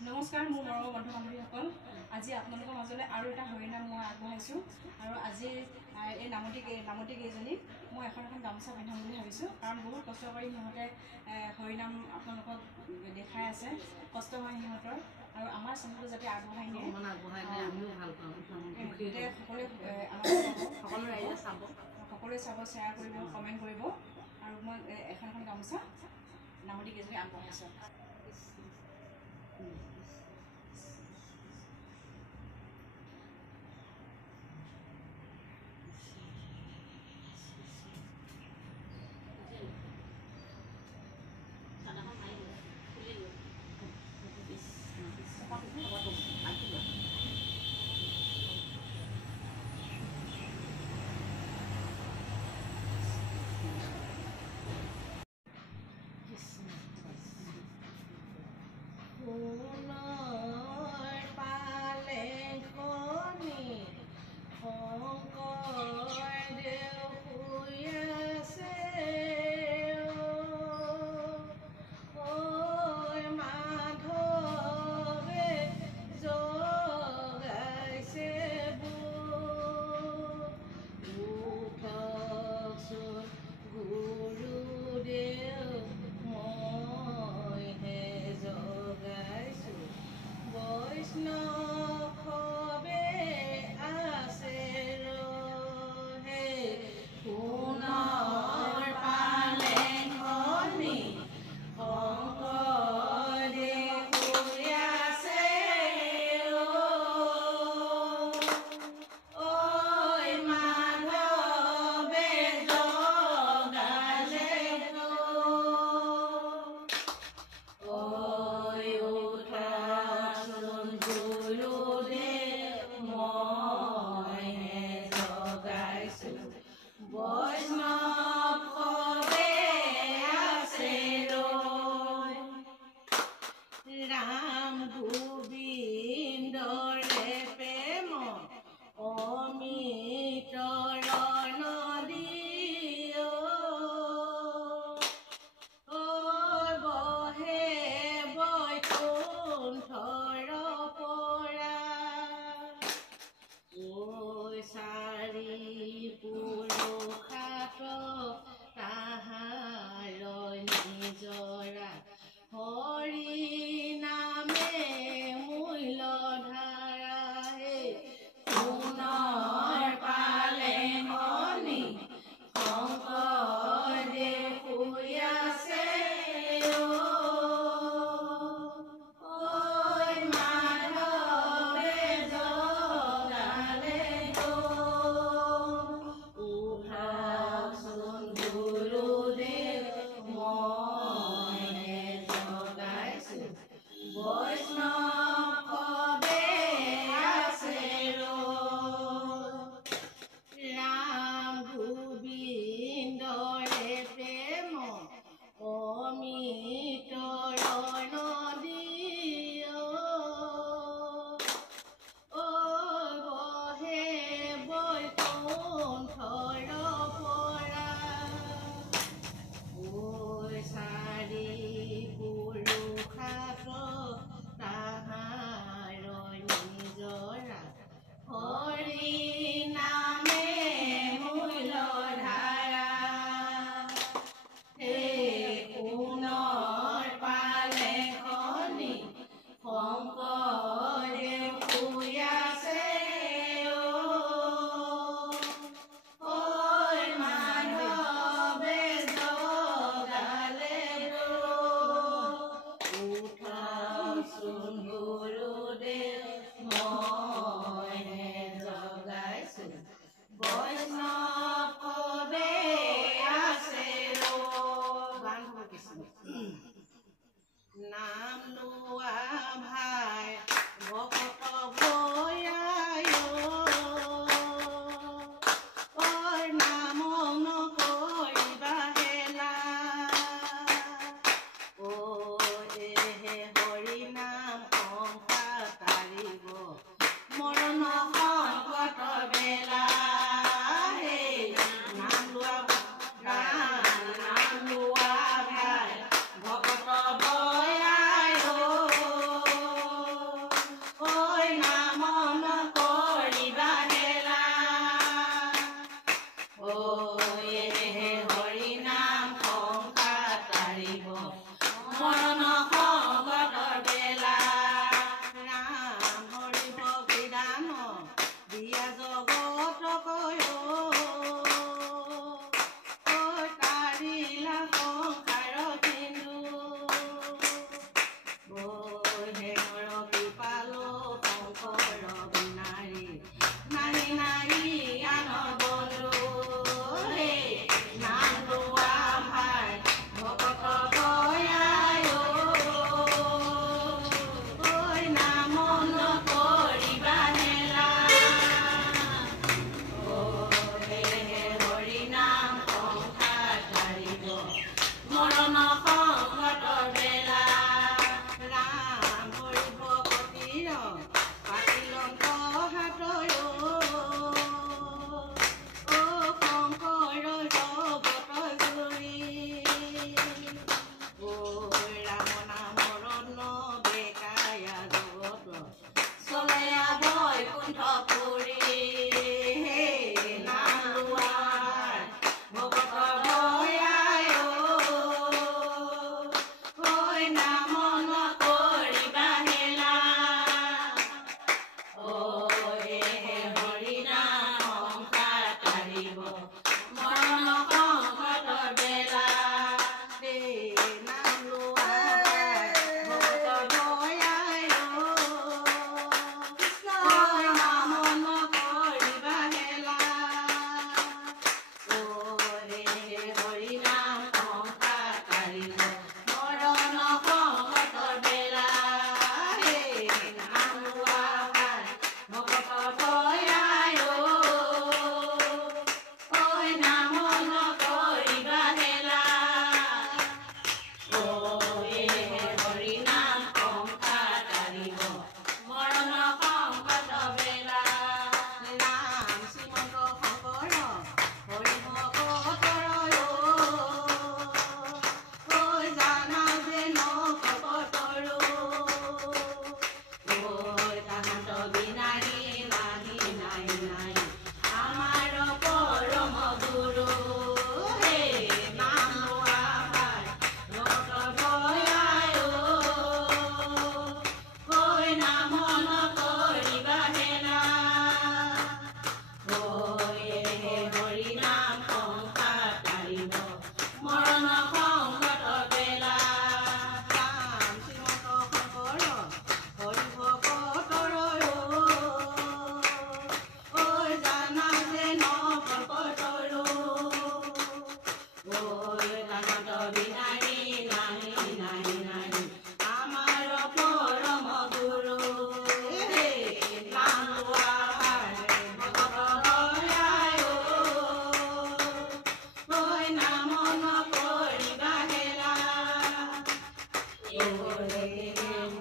নমস্কাৰ মোৰ মৰমৰ বন্ধু বান্ধৱীসকল আজি আপোনালোকৰ মাজলৈ আৰু এটা হৰিনাম মই আগবঢ়াইছোঁ আৰু আজি এই নামতি কেইজনী মই এখন গামোচা পিন্ধাম বুলি ভাবিছোঁ কাৰণ বহুত কষ্ট কৰি সিহঁতে হৰিনাম আপোনালোকক দেখাই আছে কষ্ট হয় সিহঁতৰ আৰু আমাৰ চেনেলটো যাতে আগবঢ়াই নিয়ে আমিও ভাল পাওঁ সকলোৱে চাব শ্বেয়াৰ কৰিব কমেণ্ট কৰিব আৰু মই এখন গামোচা নামতি কেইজনী আগবঢ়াইছোঁ राम गोविंदरे प्रेम अमितर नदी बहे बैकुंठर পৰা চাৰি পুৰুষাত তাহাৰ নিজৰা হৰি নামে মূল্য ধাৰা হে পুনৰ পালে মনি শংকৰদেৱ শুই আছে মাধৱে জগালে উঠাচোন গুৰুদেৱ বৈষ্ণৱ কবে আছে ৰাম গোবিন্দৰে প্ৰেম অমিতৰ নদী বহে বৈকুণ্ঠৰ পৰা চাৰি পুৰুষাত তাহাৰ নিজৰা হৰি নামে মূল্য ধাৰা হে পুনৰ পালে খনি শংকৰদেৱ শুই আছে মাধৱে জগালে উঠাচোন গুৰুদেৱ মইহে জগাইছো বৈষ্ণৱ কবে আছে নাম লোৱা ভাই ভকত ভয়ায় নাম নকৰিবা হেলা হৰি নাম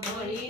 ভৰি